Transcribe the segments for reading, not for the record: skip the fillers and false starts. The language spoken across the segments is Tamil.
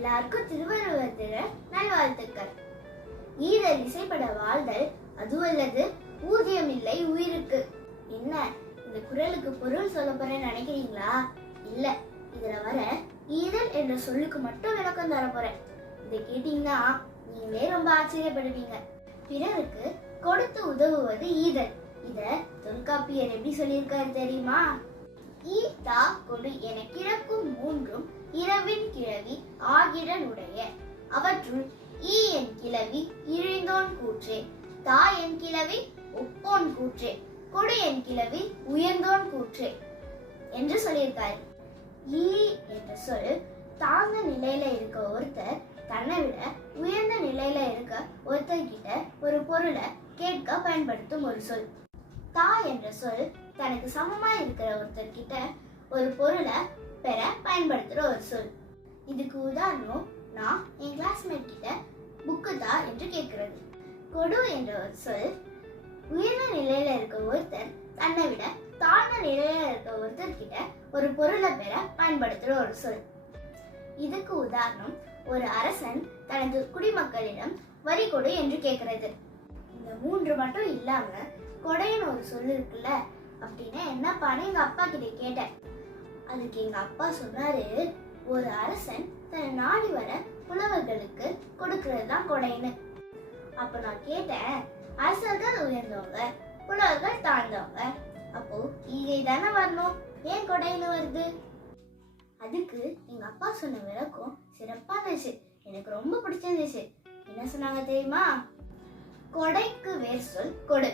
எல்லாருக்கும் திருவள்ளுவர் தின நல்வாழ்த்துக்கள். ஈதல் இசைப்பட வாழ்தல் அதுவல்லது ஊதியம் இல்லை உயிருக்கு. என்ன இந்த குறளுக்கு பொருள் சொல்ல போறேன்னு நினைக்கிறீங்களா? இல்ல, இதுல வர ஈதல் என்ற சொல்லுக்கு மட்டும் விளக்கம் தர போறேன். இதை கேட்டீங்கன்னா நீங்களே ரொம்ப ஆச்சரியப்படுவீங்க. பிறருக்கு கொடுத்து உதவுவது ஈதல். இத தொல்காப்பியர் எப்படி சொல்லியிருக்காரு தெரியுமா? ஈதா கொடு என கிழக்கும் மூன்றும் இரவின் கிழவி ஆகிடனுடைய அவற்றுள் ஈ என் கிளவி இழிந்தோன் கூற்றே, தா என் கிளவி ஒப்போன் கூற்றே, கொடு என் கிளவி உயர்ந்தோன் கூற்றே என்று சொல்லியிருக்காரு. ஈ என்ற சொல் தாழ்ந்த நிலையில இருக்க ஒருத்தர் தன்னை விட உயர்ந்த நிலையில இருக்க ஒருத்தர்கிட்ட ஒரு பொருளை கேட்க பயன்படுத்தும் ஒரு சொல். தா என்ற சொல் தனக்கு சமமா இருக்கிற ஒருத்தர்கிட்ட ஒரு பொருளை பெற பயன்படுத்துற ஒரு சொல். இதுக்கு உதாரணம், நான் என் கிளாஸ்மேட் கிட்ட புக்கு தா என்று கேட்கிறது. கொடு என்ற ஒரு சொல் உயர்ந்த நிலையில இருக்க ஒருத்தர் தன்னை விட தாழ்ந்த நிலையில இருக்க ஒருத்தர்கிட்ட ஒரு பொருளை பெற பயன்படுத்துற ஒரு சொல். இதுக்கு உதாரணம், ஒரு அரசன் தனது குடிமக்களிடம் வரி கொடு என்று கேட்கிறது. இந்த மூன்று மட்டும் இல்லாம கொடைன்னு ஒரு சொல் இருக்குல்ல, அப்படின்னா என்னப்பான்னு எங்க அப்பா கிட்ட கேட்டேன். அதுக்கு எங்க அப்பா சொன்னாரு, ஒரு அரசன் தன்னை நாடி வர புலவர்களுக்கு கொடுக்கறது தான் கொடைன்னு. அப்ப நான் கேட்டேன், அரசர்கள் உயர்ந்தவங்க புலவர்கள் தாழ்ந்தவங்க, அப்போ ஈகை தானே வரணும், ஏன் கொடைன்னு வருது? அதுக்கு எங்க அப்பா சொன்ன விளக்கம் சிறப்பா இருந்துச்சு, எனக்கு ரொம்ப பிடிச்சிருந்துச்சு. என்ன சொன்னாங்க தெரியுமா? கொடைக்கு வேர் சொல் கொடு.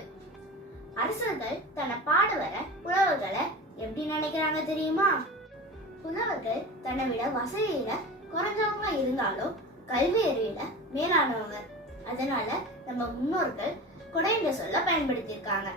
அரசர்கள் தன்னை பாட வர புலவர்களை எப்படி நினைக்கிறாங்க தெரியுமா? புலவர்கள் தன்னை விட வசதியில குறைஞ்சவங்க இருந்தாலும் கல்வி அறிவில மேலானவங்க. அதனால நம்ம முன்னோர்கள் கொடை என்ற சொல்ல பயன்படுத்தியிருக்காங்க.